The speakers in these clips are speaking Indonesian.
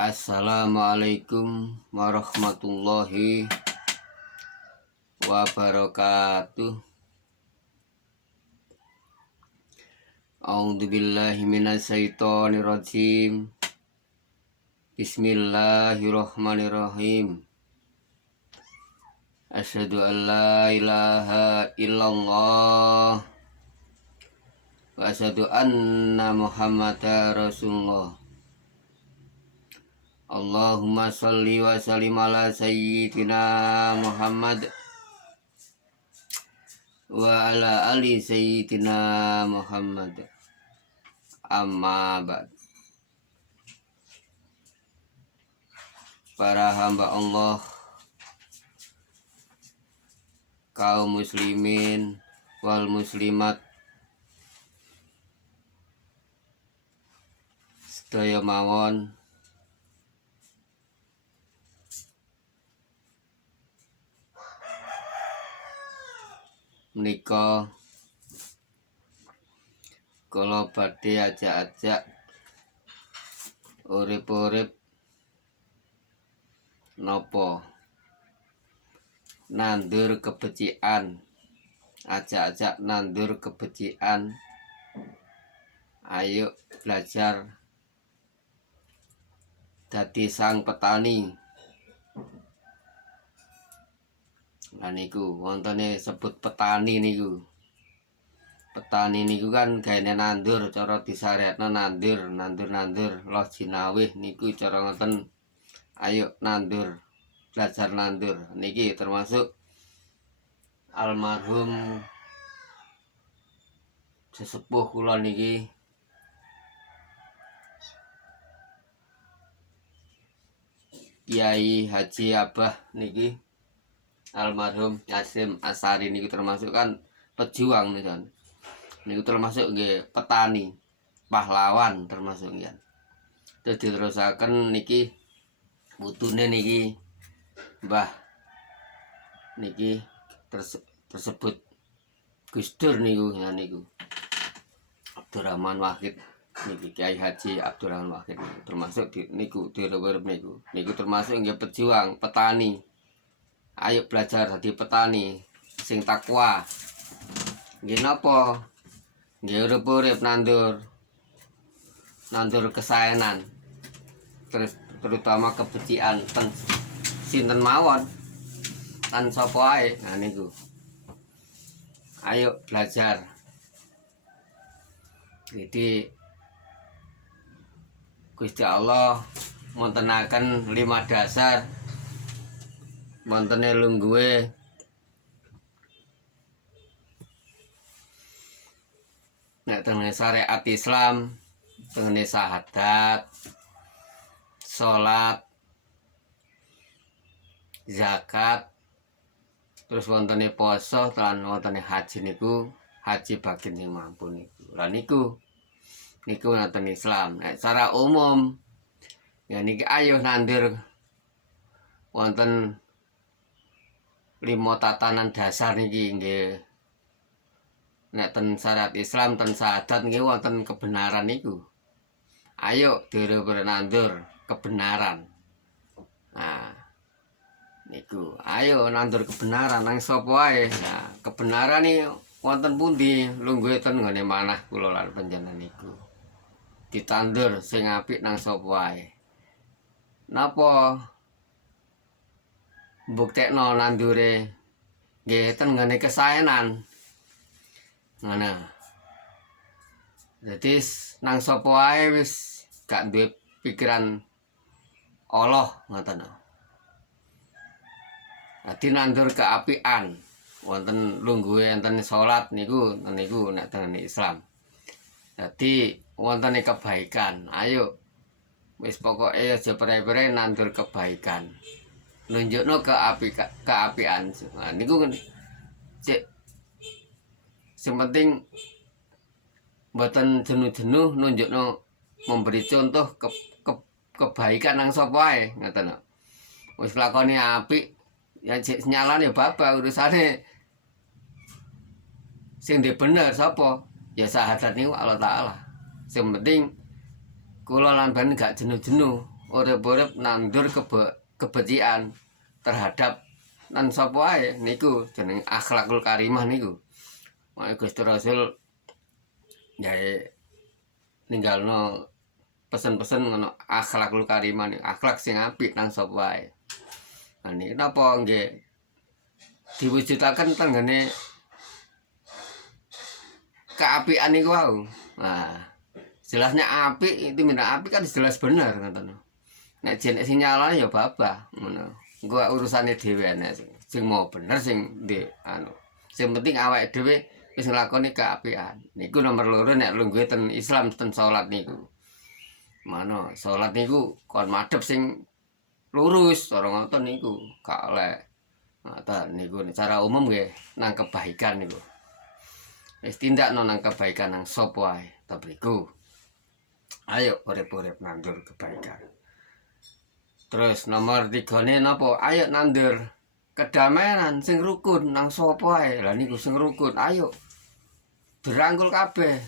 Assalamualaikum warahmatullahi wabarakatuh. A'udzubillahi minasyaitonirrajim. Bismillahirrahmanirrahim. Asyhadu an la ilaha illallah wa asyhadu anna Muhammadar Rasulullah. Allahumma sholli wa sallim ala sayyidina Muhammad wa ala ali sayyidina Muhammad. Amma ba'd. Para hamba Allah, kaum muslimin wal muslimat, sedaya mawon menika kula badhe ajak-ajak urip-urip napa nandur kebecikan, ajak-ajak nandur kebecikan. Ayo belajar dadi sang petani. Nah niku wontene sebut petani niku. Petani niku kan gaene nandur, cara disaretno nandur loh jinawih niku cara ngoten. Ayo nandur, belajar nandur. Niki termasuk almarhum sesepuh kula niki, Kiai Haji Abah niki, almarhum Hasyim Asari niku termasuk kan pejuang niku. Niku termasuk nggih petani, pahlawan termasuk nggih. Terus diterusaken niki putune niki Mbah niki tersebut Gus Dur niku, ya niku Abdurrahman Wahid niki, Kiai Haji Abdurrahman Wahid niku termasuk niku direwirep niku. Niku termasuk nggih pejuang, petani. Ayo belajar dadi petani sing takwa. Nggih napa? Nggih urip-urip nandur kesaenan. Terutama kebecikan ten sinten mawon, tan sapa ae. Nah niku. Ayo belajar. Jadi Gusti Allah montenaken 5 dasar. Montene lungguhe nek tengene syariat Islam, tengene syahadat, salat, zakat, terus wontene poso lan wontene haji niku, haji bagi sing mampu niku. Lah niku ngoten Islam. Nek secara umum ya niki ayo nandur wonten 5 tatanan dasar niki nggih. Nek ten syariat Islam, ten syahadat nggih wonten kebenaran niku. Ayo direpure nandur kebenaran. Nah, niku ayo nandur kebenaran nang sapa wae. Nah, kebenaran iki wonten pundi? Lungguhe ten nggone manah kula lan panjenengan niku. Ditandur sing apik nang sapa wae. Napa mbuktekno nandure nggih ten nggone kesaenan. Ngono. Dadi nang sapa wae wis gak duwe pikiran Allah ngoten. Dadi nandur keapian. Wonten lungguhe enten salat niku nek teng Islam. Dadi wontene kebaikan. Ayo wis pokoke aja prei-prei nandur kebaikan. Nunjukno keapian. Nah niku cek sing penting mboten jenuh-jenuh nunjukno, memberi contoh kebaikan nang sapa wae ngoten. Wis lakoni apik ya nyalane babak urusane. Sing ndek bener sapa? Ya syahadat niku Allah Ta'ala. Sing penting kula lan ben gak jenuh-jenuh urip-urip nandur kebencian terhadap nan sapa ae niku jeneng akhlakul karimah niku. Mane Gusti Rasul gawe ninggalno pesen-pesen ngono akhlakul karimah nih, akhlak sing apik nang sapa ae. Nah niki napa nggih diwujudaken tenggene keapian niku wau. Nah, jelasnya apik itu minta apik kan jelas bener ngoten. Nek jenek sinyalane ya babah ngono. Engko urusane dhewe nek sing mau bener sing di anu. Sing penting awake dhewe wis nglakoni keapian. Niku nomor loro nek lungguhe ten Islam ten salat niku. Mano salat niku kon madhep sing lurus cara ngoten niku gak oleh. Ngoten niku cara umum nggih nang kebaikan niku. Wis tindakno nang kebaikan nang sapa ae ta mriku. Ayo urip-urip nandur kebaikan. Terus nomor 3 napa? Ayo nandur kedamaian sing rukun nang sapa ae. Lah niku sing rukun, ayo dirangkul kabeh.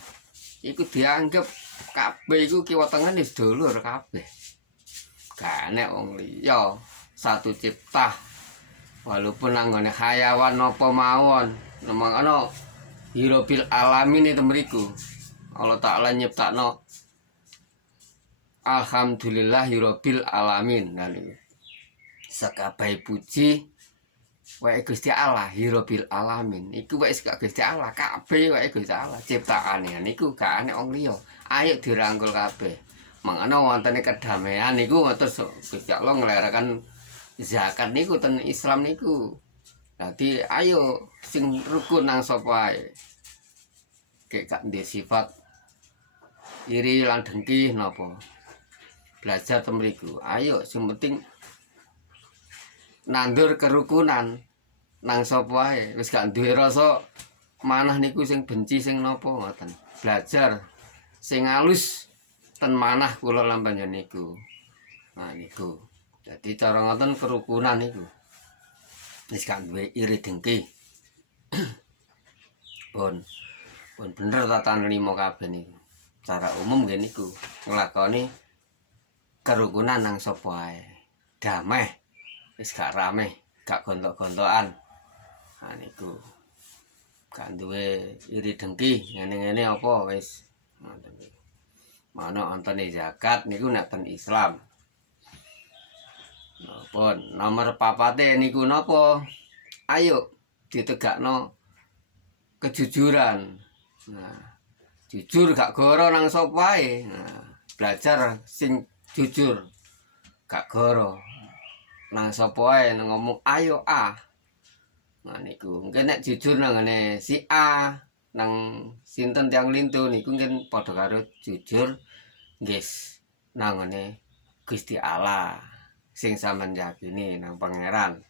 Iku dianggep kabeh iku kiwa tengen wis dulur kabeh. Gak enek wong liya, satu cipta. Walaupun nanggone hayawan napa mawon, nemangana hirobil alamin itu mriku. Allah Ta'ala nyiptakno alhamdulillah hirobil alamin. Nah niku sakabehe puji wae Gusti Allah hirobil alamin. Iku wae gak Gusti Allah, kabeh wae Gusti Allah ciptaane niku gak enek wong liya. Ayo dirangkul kabeh. Mangana wontene kedamaian niku terus Gusti Allah nglerakan zakat niku ten Islam niku. Dadi ayo sing rukun nang sapa ae. Kek gak ndek sifat iri lan dengki napa. Belajar ten mriku. Ayo sing penting nandur kerukunan nang sapa ae. Wis gak duwe rasa manah niku sing benci sing napa ngoten. Belajar sing alus ten manah kula lan panjenengan niku. Nah niku. Jadi cara ngoten kerukunan niku. Wis gak duwe iri dengki. Pun bener tatan limo kabeh niku. Cara umum nggih niku nglakoni kerukunan nang sapa ae. Damai. Wis gak rame, gak gontok-gontokan. Nah niku. Gak duwe iri dengki, ngene-ngene apa wis ngoten niku. Mana antene zakat niku nek ten Islam. Pun nomor 4 niku napa? Ayo ditegakno kejujuran. Nah, jujur gak goro nang sapa ae. Nah, belajar sing jujur. Gak goro nang sapa ae ngomong ayo ah. Nah niku mungkin nek jujur nang ngene si A nang sinten tiyang lintu niku mungkin padha karo jujur nggih nang ngene Gusti Allah sing sampean yakini nang pangeran.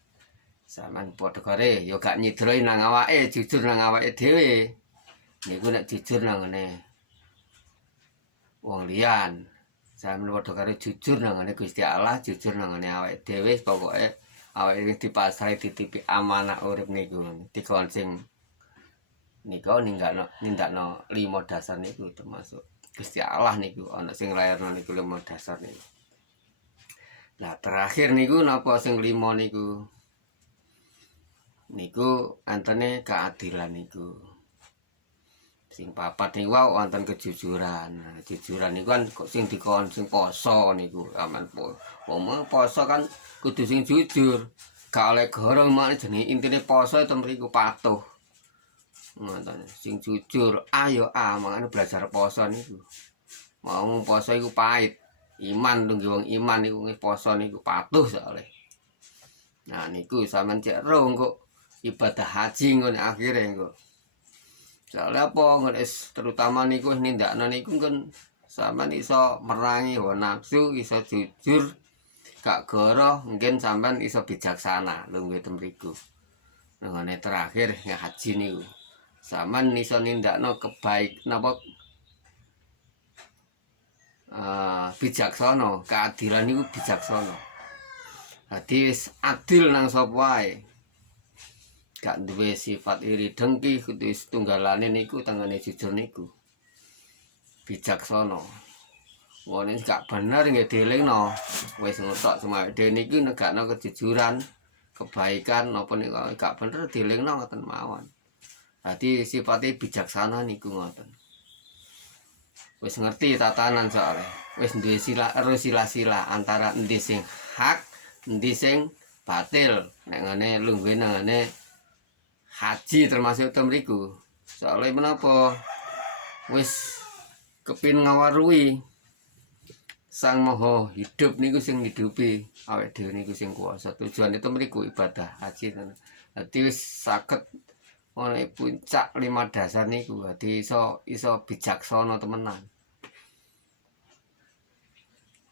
Sampeyan padha kare ya gak nyidroi nang awake, jujur nang awake dhewe. Niku nek jujur nang ngene wong liyan. Sampeyan padha karo jujur nang ngene Gusti Allah, jujur nang ngene awake dhewe, pokoke awake wis dipasrahi titipi amanah urip niku. Dikon sing nika nindakno 5 dasar niku termasuk Gusti Allah niku ana sing lairno niku 5 dasar niku. Nah terakhir niku napa sing 5 niku? Niku antene keadilan niku. Sing 4 niku wonten kejujuran. Nah, jujuran niku kan sing dikon sing poso niku aman wong poso kan kudu sing jujur. Gak oleh goro mak jenenge intine poso itu mriku patuh. Ngoten sing jujur ayo mangane belajar poso niku. Mau poso iku pahit. Iman tunggu wong iman niku poso niku patuh soalé. Nah niku sampean cek ro kok ibadah haji ngono akhire kok. Soalnya apa ngeles terutama niku nindakno niku kan sampean iso merangi hawa nafsu, iso jujur, gak goro, mungkin sampean iso bijaksana lungguh temriku. Nangane terakhir haji niku. Sampean iso nindakno kebaik napa bijaksana, keadilan niku bijaksana. Dadi adil nang sapa wae. Gak duwe sifat iri dengki kudu setunggalane niku tengene jujur niku. Bijaksana. Wong gak bener nggih dielingno. Wis ngutuk cuma dhewe niki negakno kejujuran, kebaikan napa niku gak bener dielingno ngoten mawon. Dadi sifate bijaksana niku ngoten. Wis ngerti tatanan soalnya. Wis duwe sila antara endi sing hak, endi sing batil. Nek ngene lungguhe nangane haji termasuk temriku. Soalnya menapa? Wis kepin ngawarui Sang Maha Hidup niku sing ngidupi awake dhewe niku sing kuwasa. Tujuan itu mriku ibadah haji. Dadi wis saged ana puncak 5 dasar niku. Dadi iso bijaksana temenan.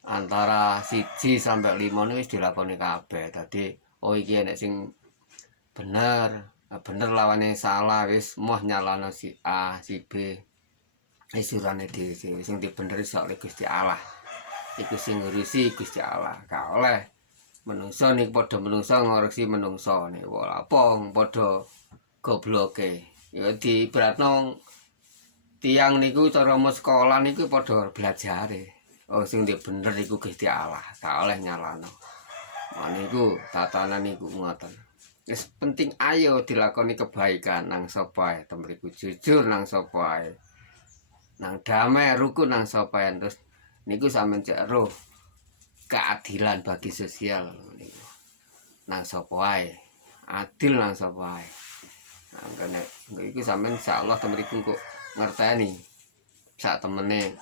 Antara 1 sampai 5 niku wis dilakoni kabeh. Dadi iki nek sing bener, bener lawane salah wis moh nyalano si A, si B. Isurane dhewe sing dibeneri sak Gusti Allah. Iku sing ngurusi Gusti Allah. Gak oleh menungso niku padha menungso ngoreksi menungso niku. Apa padha gobloke. Ya diberatno tiyang niku cara sekolah niku padha belajare. Oh sing bener iku Gusti Allah. Gak oleh nyalano. Niku tatanan niku ngoten. Wis penting ayo dilakoni kebaikan nang sapa ae, temriku jujur nang sapa ae. Nang damai rukun nang sapa ae terus niku sampeyan cek roh keadilan bagi sosial niku. Nang sapa ae, adil nang sapa ae. Nang kene iki sampeyan insyaallah temriku kok ngerteni sak temene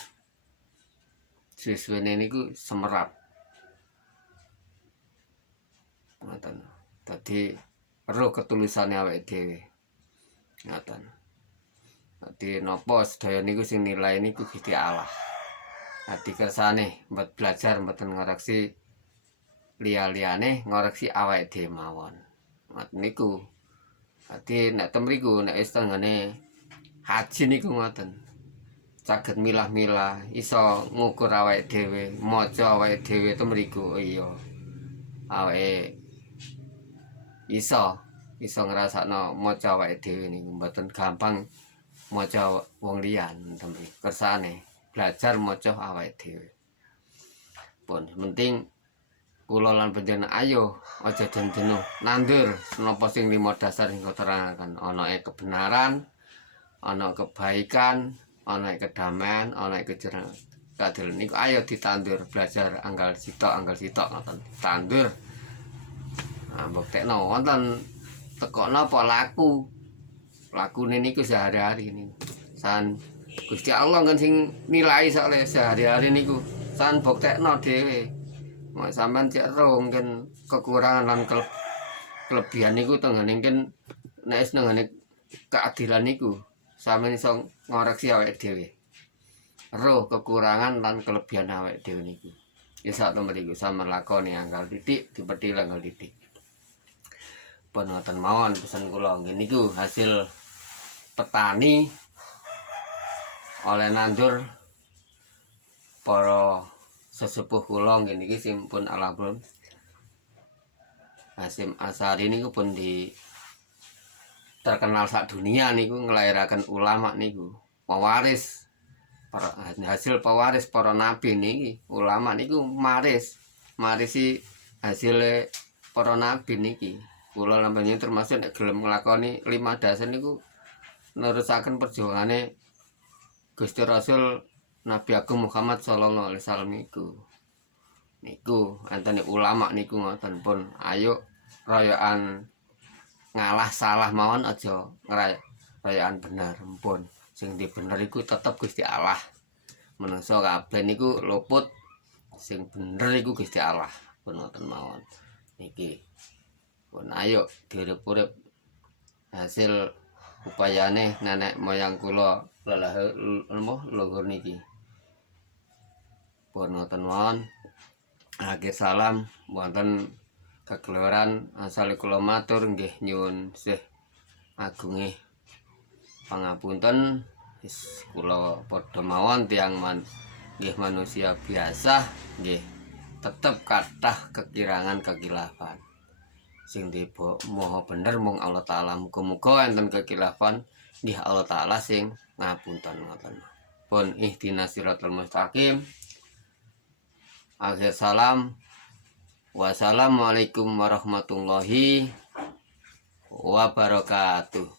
siswane niku semerap. Ngoten. Dadi roh ketulusane awake dhewe. Ngoten. Dadi napa sedaya niku sing nilai niku Gusti Allah. Dadi kersane mbet belajar mboten ngoreksi liya-liyane ngoreksi awake dhewe mawon. Ngoten niku. Dadi nek temriku nek wis tengene haji niku ngoten. Saged milah-milah iso ngukur awake dhewe, maca awake dhewe temriku iya. Awake iso ngrasakno maca awake dhewe niku mboten gampang maca wong liyan temri kersane belajar maca awake dhewe. Pun penting kula lan panjenengan ayo aja jenuh nandur menapa sing 5 dasar sing keterangaken ana kebenaran, ana kebaikan, ana kedamaian, ana kejeran. Keadilan niku ayo ditandur belajar anggal sitok ngoten tandur. Mbuktekno wonten tekokno apa lakune niku sehari-hari niku. San Gusti Allah kan sing nilai soalnya sehari-hari niku. San buktekno dhewe. Mak sampean cek ro mungkin kekurangan lan kelebihan niku tengene mungkin nek wis nengene keadilan niku sampeyan iso ngoreksi awake dhewe. Ro kekurangan lan kelebihan awake dhewe niku. Ya sak temriku sampeyan lakoni anggal titik dipethil anggal titik. Pun ngoten mawon pesen kula nggih niku hasil petani oleh nandur para sesepuh kula nggih niki sing pun almarhum Hasyim Asy'ari niku pun terkenal sak dunia niku nglairaken ulama niku pewaris hasil pewaris para nabi niki ulama niku marisi hasil para nabi niki. Kula lan panjenengan termasuk nek gelem nglakoni 5 dasar niku nerusaken perjuangane Gusti Rasul Nabi Agung Muhammad sallallahu alaihi wasallam niku. Niku antene ulama niku ngoten pun ayo rayaan ngalah salah mawon aja rayaan bener pun. Sing bener iku tetep Gusti Allah. Menungso kabeh niku luput sing bener iku Gusti Allah. Pun ngoten mawon. Niki pun ayo diurip-urip hasil upayane nenek moyang kula leluhur niki. Pun ngoten mawon. Akhir salam wonten kekeliruan asal kula matur nggih nyuwun sih agunge pangapunten kula padha mawon tiyang nggih manusia biasa nggih tetep kathah kekirangan kekilafan. Sing moho bener mung Allah Ta'ala. Muga-muga enten kekilafan nggih Allah Ta'ala sing ngapunten ngoten. Pun ihdinas siratal mustaqim. Akhir salam. Wassalamualaikum warahmatullahi wabarakatuh.